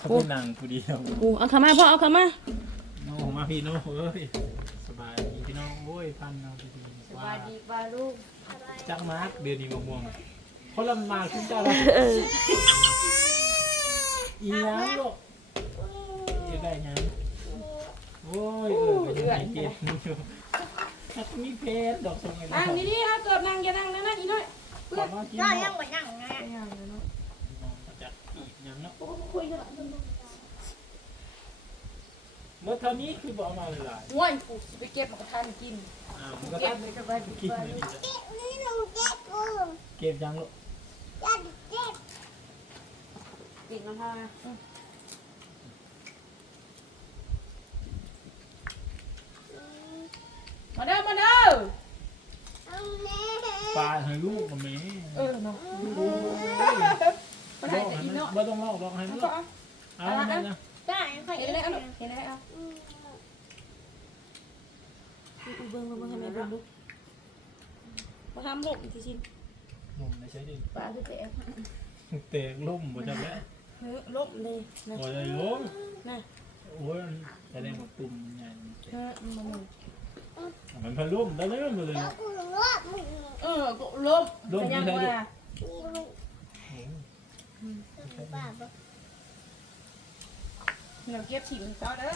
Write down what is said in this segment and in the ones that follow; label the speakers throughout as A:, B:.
A: เขาเป็นนางผู้เดียว
B: กูเอาขามาพ่อเอาขามา
A: น้องมาพี่น้องเอ้ยสบายดีพี่น้องโอ้ยพันเอาดีๆว่า
B: บายลูก
A: จักมาร์กเดือนนี้มะม่วงเขาลำมาขึ้นเจ้าแล้ว
B: เออ
A: อีหยังลูกอีได้หยังโอ้ยเออไปยังไงเก็บนี่อยู่นักมีเพชรดอกสมัย
B: นั่งดีๆฮะเกิดนั่งอย่านั่งนะนั่งอีกหน่อย
A: ขอมากิน
C: ก็
A: เนาะ
C: ยังบ่นั่งนะ
B: ไม่เอาเลยเนาะ
A: จักอีกหยังเนาะ
B: คุยกันละ
A: เมื่อเท่านี้คือบอกมาหลาย
B: ง่วยกูสิไปเก็บมากระทานกิน
A: ๆอ่ามันก็
B: เก็
A: ต้
B: บ
A: อง
B: เลยก็ไป
A: กินเลยนี่จ้ะ
C: นี่ลุงเจ๊กู
A: เก็บยังลูก
C: ยัดเจ๊
B: กินน้ำผ้ามาเด้อมาเด้อ
C: เอาแม่
A: ปลาให้ลูกกับแม่
B: เออเนาะ
A: โอ้ย
B: มาได้แต่อีเนาะ
A: ไม่ต้องเล่าบอกให้
B: เอา
A: ลูก
B: ก็เอา
A: เอาแม่นะ
C: ได้ค่อย
B: เห็น
C: เอ็
B: ได้
C: น
B: เอาเห็นได้เอาอูเบิ้งเบิ้งให้แม่เบิ้งลูกมาทำลูกอีกทีชิน
A: ลมไม่ใช่ดิ
B: ปลาจะแตก
A: เตะล่มบ่จังแล้ว
B: เฮ้ยล่มเลยนะ
A: บ่ได้ลม
B: นะ
A: โอ้ยแสดงว่าตุ่มใหญ่
B: เฮ้ยมันมัน
A: พันล่มได้แล้วเลย
C: แล้วกูรอดมึง
B: เออก็ล่ม
A: ล่ม
B: ยัง
A: ไม่ใช่
B: ว่า
C: นี่มึงบ้าปะ
B: เราเก็บฉีมันเขาเด้อ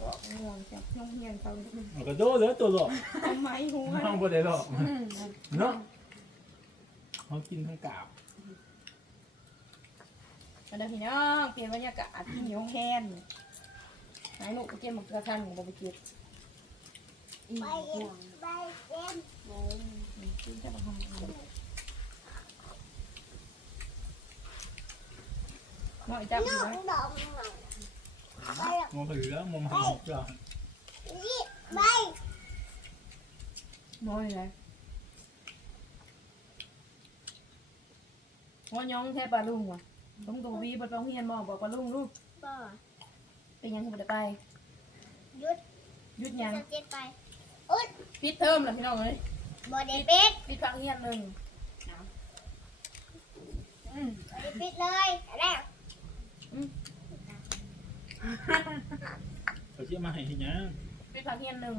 B: บอกง่วงจับน้องเฮียนเขา
A: มันก็โดนแล้วตัวหลอก
B: ทำไมหัว
A: ห้องบ่ได้หรอก
B: อืม
A: เนาะเขากินทั้งกาบ
B: มาเด้อพี่น้องเปลี่ยนบรรยากาศที่อยู่ห้องแคนไหนหนูไปเก็บหมกกระทันของบไปเก็บอี
C: ไป
B: ห่วง
C: ไปเต็ม
B: โอ้ยกินแค่บะฮังน้อยจับ
C: น้
B: อยู่
C: อง
B: ไหม
C: ดอกไป
A: มองไปแล้วมองมาจ้ะ
C: นี่ไป
B: น้อยเลยว่าย้องแค่ปลาลุงว่ะลุงตัววีบนต้องเฮียนบอกบอกปลาลุงลูกเป็นยังไงบ่ได้ไป
C: หยุด
B: หยุดยัง
C: จะเจ็ดไปอุด
B: ปิดเทอมแล้วพี่น้องเอ้ย
C: บ่ได้ปิด
B: ปิดพักเฮียนหนึ่งอืม
C: บ่ได้ปิดเลยแล้ว
A: เขาจะมาให้ยัง
B: ปิดพักเฮียนหนึ่ง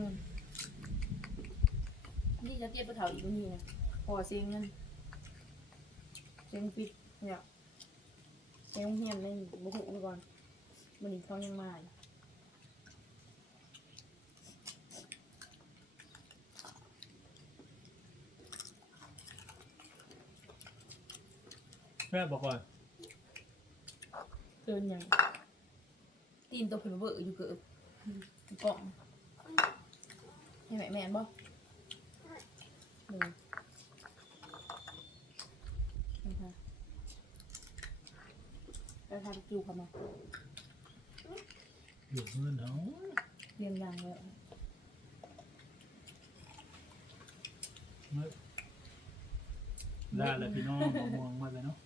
B: นี่จะเก็บไปเถาอีกวันนี้นะพอเสียเงินเสียงปิดเนี่ยเสียงเฮียนเลยบุหุไปก่อนมันนี้เขายังมาอยู่
A: แม่บอกก่อน
B: เกินยังตีนตัวเผือเบอร์อยู่เกิด กล่องให้แม่แม่นบ่หนึ่งนะคะแล้วทำจูเข้ามา
A: อยู่เงินเขา
B: เรียนยังเลย
A: ลาแล้วพี่น้องมามองมาเลยเนาะ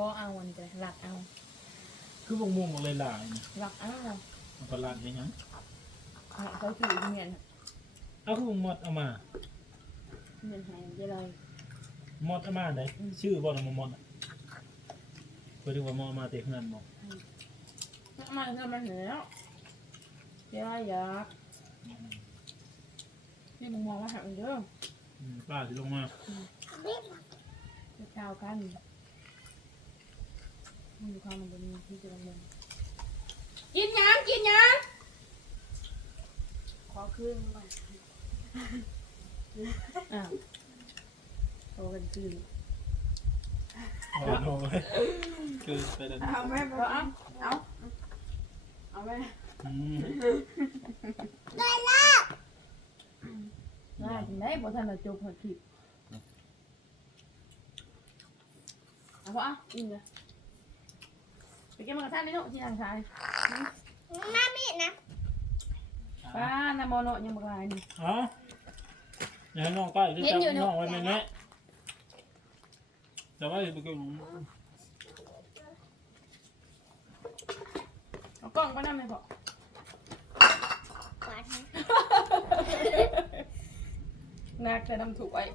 B: ก็เอาวันนี้ไปหลักเอา
A: คือวงม่วงอะไรหลายนี่
B: หลักเอา
A: มันก็ลาดยังยัง
B: หลักเขาคือเงิน
A: เอาคือวงมอดเอามา
B: เงินหายไปเลย
A: มอดเอามาได้ชื่อบ่ละมอดอะเพื่อที่ว่ามอดมาเตะเงินบ่
B: มาเงินมันเหนื่อยแล้วยาอยากนี่มึงมองว่าหักเยอะ
A: อืมป้าสิลงมา
C: ปิด
B: จะเช้ากัน มันอยู่ข้างมันจะมีที่จะลงมือกินยังกินยังขอคืนก่อนอ้าวโตกันคืน
A: โอ้โหคือไปแล้ว
B: เอาแม่เอาเอาเอาแม่
A: อืม
C: ได้แล้ว
B: น่ากินได้บ่ทันจะจบหัวคลิปเอาวะอิ่มเลยไป เก็บมันกระทะนี่เนาะที่ทางซ้าย
C: มามีดนะ
B: ป้าน้ำมอเนาะยังบักลายนี่
A: เอ๋ออย่าให้น้องใกล้ด้วย
B: เห็นอยู่
A: จับ
B: เนอะ
A: น้องไว้แม่แม่แต่ว่าอย่าไปกิน
B: เอากล้องไปนั่งเลยพอก
C: วาดให้
B: นักแต่น้ำถ่วย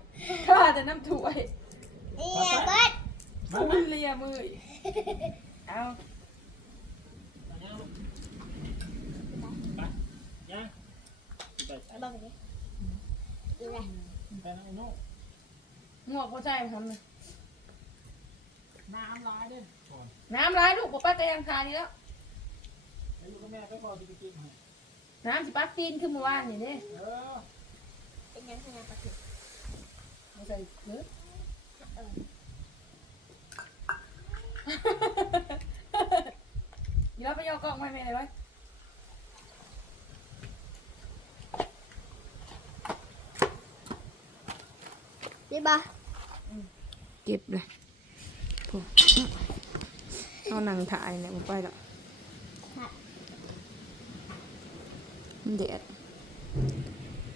B: ข้าแต่น้ำถ่วย
C: เอียเบิด
A: มา
B: คุ
A: มา
B: ณเลียมืออีกเอา
A: ย่างลูกไปย่าง ไปใส่
C: บังดิอีไง
A: ไปนะไอ้โน่
B: หมวกหัวใจมันทำเลย
A: น้ำลายเด้อก่อน
B: น้ำร้ายลูกป้าป้าจะยังทานนี่แล้ว
A: ไอ้ลูกกับแม่ก็พอจะไปกินให้
B: น้ำสิปักตีนขึ้นเมื่อวานนี่เด้
A: เออ
C: เป็นยังไงปะติ
B: มาใส่เนื้อเดี๋ยวเราไปยอกกล้องไว้แม่เลยไว้
C: นี่บ่
B: เก็บเลยเอาหนังถ่ายเนี่ยมันไปแล้วมันแดด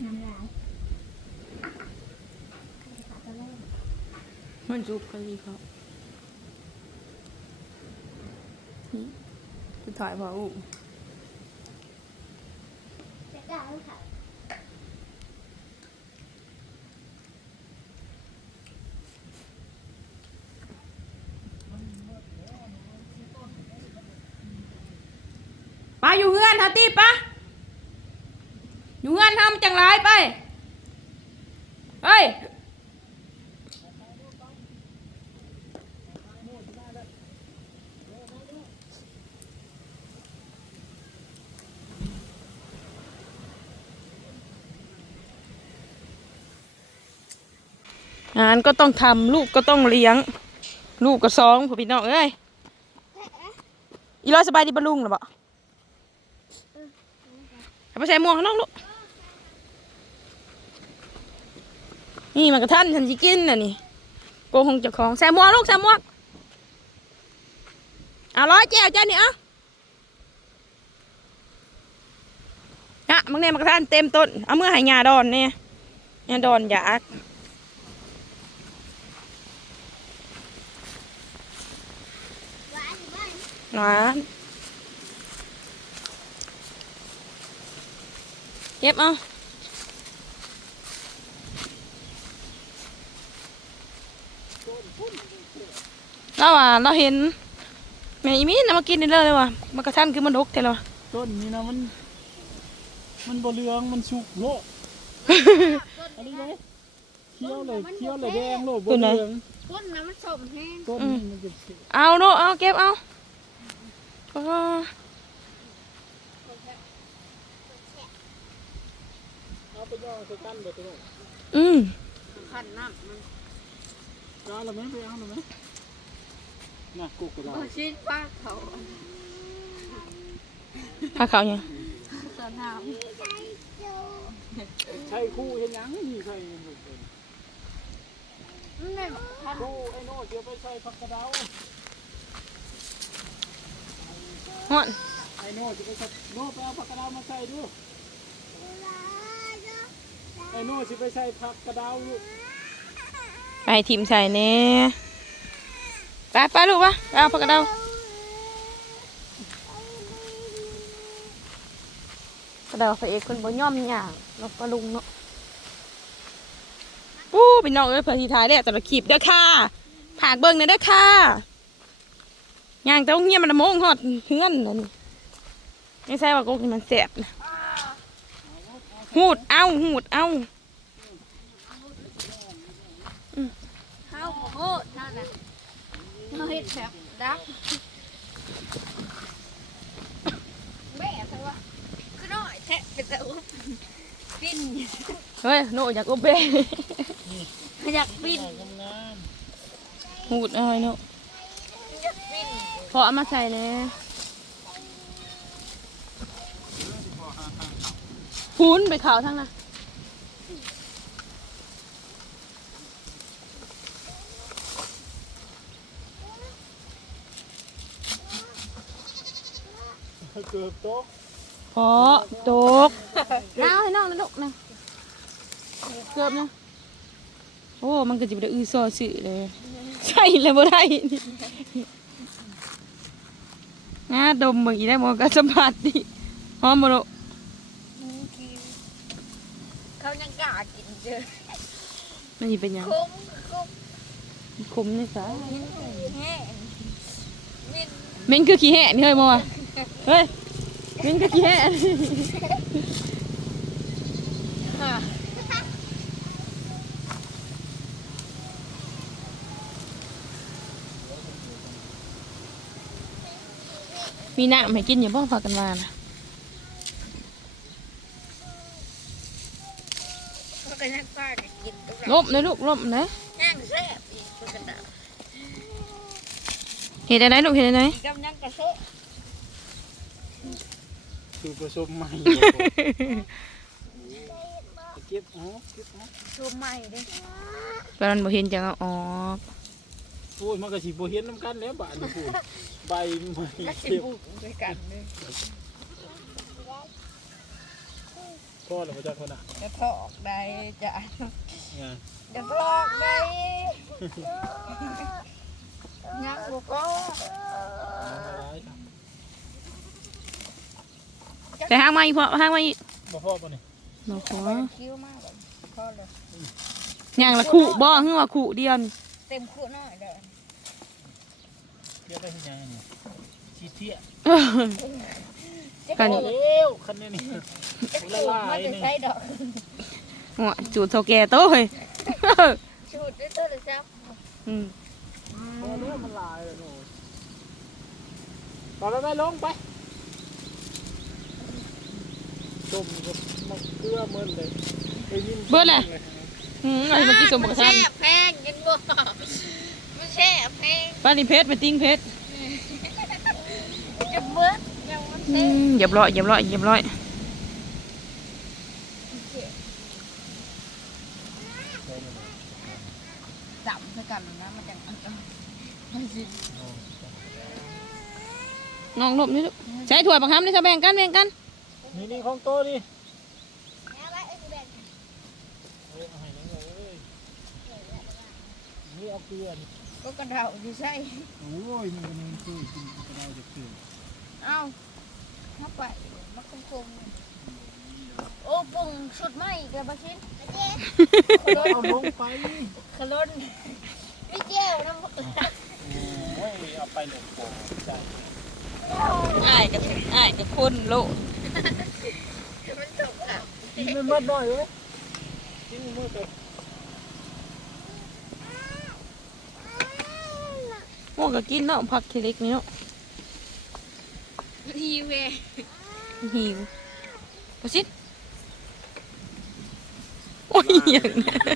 C: น้ำลาย
B: มันจุกกันดีเขานี่จะถ่ายพออุ้ม
C: จะกล้าลูกค่ะ
B: ไปอยู่เฮือนฮาตีปะอยู่เฮือนทำจังไรไปเฮ้ยงานก็ต้องทำลูกก็ต้องเลี้ยง ลูกก็สองพ่อพี่น้องเอ้ยอีร้อยสบายดีบะลุงหรือเปล่า ไปใส่หมวกข้างนอกลูก นี่มันกระทันฉันจะกินน่ะนี่โกหงเจ้าของใส่หมวกลูกใส่หมวกเอาร้อยแจ้วจ้านี่เอาอะมึงเนี่ยมันกระทันเต็มต้น เอามือใหายงาดอนเนี่ยงาดอนอยาก
C: หวานอยู่บ้าน
B: หวาน เก็บเอาเราอะเราเห็นแม่อีมีนำมากินนี่เลยเลยว่ะมันกระชั้นคือมันดกเท่เลยวะ
A: ต้นนี้นะมัน มันบ่เหลืองมันสุกโลกอันนี้เลยเคี้ยวเลยเคี้ยวเลยแดงโลกบ่เหลือง
C: ต้นน้ำมันสมแห้ง
A: ต้นนี้มันจะสุก
B: เอาโนเอาเก็บเอาโอ้
A: เอา ไปย่อใส่กันเบิดตัว
B: อืม
C: ขันน้ำมัน
A: กาละไหมไปเอาละไหมน่ะกุกกระดาษ
C: ชิ้นปลาเขา
B: พาเขายัง
C: ตอนน้ำ
A: ใช่คู่เห็นยังนี่ใช่ลูกเอง
C: มันไม่ขัน
A: คู่ไอ้โน่เดี๋ยวไปใส่ผักกระเดา
B: ฮอน
A: ไอ้โน่จะไปใส่โน่ไปเอาผักกระเดามาใส่ดู ไอ้โน่จะไปใส่ผักกระดาวลูก
B: ไปทีมใส่เน่ไปไปลูกปะไปเอาผักกระดาวกระดาวพระเอกคนบ่ย่อมหย่างเราปลาลุงเนาะปู้พี่น้องเอ้ยเผื่อทีท้ายเนี่ยแต่ละขีบเด้อค่ะผากเบิ่งเนี่ยเด้อค่ะย่างแต่ว่าเงี้ยมันละโมงฮอดเฮือนนั่นนี่ไม่ใช่ว่ากุ๊กนี่มันแสบนะ หูดเอาหูดเอา
C: ข้าวโพดนั่นน่ะเขาเห็ดแฉบดักแม่เธอว่าคือน้อยแทะเป็นแต่อุ้มปิ้น
B: เฮ้ยโนอยากอุบเบ้
C: อยากปิ้น
A: ใส่กันน้
B: หูดอะไรโน
C: อยากปิ้น
B: พอเอามาใส่เลย หุนไปเขาทั้งน่ะำ
A: เกือบโต๊ะ
B: พอตกน้าวให้น้องนะลูกนะเกือบนะโอ้มันก็จะไปได้อือซอสื่อเลย ใช่เลยบ่ได้นี่นะดมมึงอีได้หมอก็สัมผัสดิหอมบ่ลูก
C: เขายัง กล้ากินเจอ
B: มันสิเป็นหยัง
C: คุ้มคุ้ม
B: ขมนี่สา
C: แห้งมิน
B: เม้นคือขี้แห่นี่เฮ้ยมัวเฮ้ยเม้นคือขี้แห่
C: ค่ะ
B: มีน้ำให้กินอย่าบ้องพากันมานะ
C: มันก็ยังป้าก็กินตุ๊ก
B: ลบนะลูกลบนะ
C: แห้งแซ่บอีกมันก็ดา
B: เห็นอะไรลูกเห็นอะไร
C: กำยังกระโซ่
A: คือผสมใหม่เก็บอ๋อเก็บอ๋อ
C: ตัวใหม่เด้
B: ตอนนั้นบ่เห็นจังเอาออก
A: โอ้ยมันก็สิบ่เห็นน้ำกันแล้วบาดนี่พูดใบใหม่
C: ก็สิ
A: เก็บ
C: บุกด้วยกันเลย
A: พ่อเรามาจากคนน่ะ
C: จะทอกได้จะ
A: ไง
C: จะทอกได้ยังบุกก็
B: แต่ห้างมาอีกพอห้างมาอีก
A: บ่พ่อป่ะนี่
B: บ่ขอ
C: คิ้วมากเลยพอเลย
B: ย่างละขู่บ่ฮึ่งว่าขู่เดียวนี่
C: เต็มคู่น้อยเลย
A: เทียบได้ที่ยังนี่ชีเทีย
B: กัน
A: เร็วคันนี้นี่
C: จะสูตรมันจะใช้ดอก
B: หัวจูดเท่าแก่โตเฮ้ย
C: สูตรด้วยตัวเลยครับ
B: อืม
A: พอแล้วมันลายแล้วโน่ต่อไปไปลงไปจมกับมะเขือเหมือนเลยไปยิ้ม
B: เบิดแหละอืมอะไรเมื่อกี้สมบัติทัน
C: แช่แพงกินบ่ไม่แช่แพง
B: ป้านี่เพชรไปติ้งเพชร
C: จะเบิดยังมัน
B: อื
C: เต็ม
B: มเหยียบร้อยเหยียบร้อยเหยียบร้อย
C: จับเท่ากันนะมันจังอันตรายมันสิ
B: น้องลบนี่ลูกใช้ถั่วบังคับนี่จะแบ่งกันแบ่งกัน
A: นี่นี่ของโตดิ
C: แล้วไว้เอ็งแบ่ง
A: เอ้ยเอาให้น้องเลยนี่เอาเกลือนี่
C: ก็กระเดาอยู่ใช่
A: โอ้ยนี่มันคือกินกระดาษจากเกลือ
C: เอ้า เข้าไปมักคงคงโอ้ปุ่งชุดใหม่อีกแล้วบาชินขลุ่น
A: เอาลงไป
C: ขลุ่นไม่เจ้าน้ำมัน
A: โอ้ยเอาไปหลงโป่งใช่
B: อ้ายกับอ้ายกับคนโลก
C: มันตกอะ
A: กินมันมืดหน่อยเว้ยกินมันมืดเลย
B: โอ้ก็กินเนาะผักทีเล็กนี่เนาะ
C: ทีเว
B: หิวปะชิดโอ้ยอย่างนั้น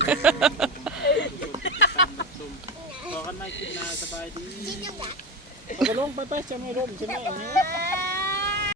A: พอกันไม่กินนาสบายดีเอาไปลงไปไปจะไม่ร่มจะไม่อย่างนี้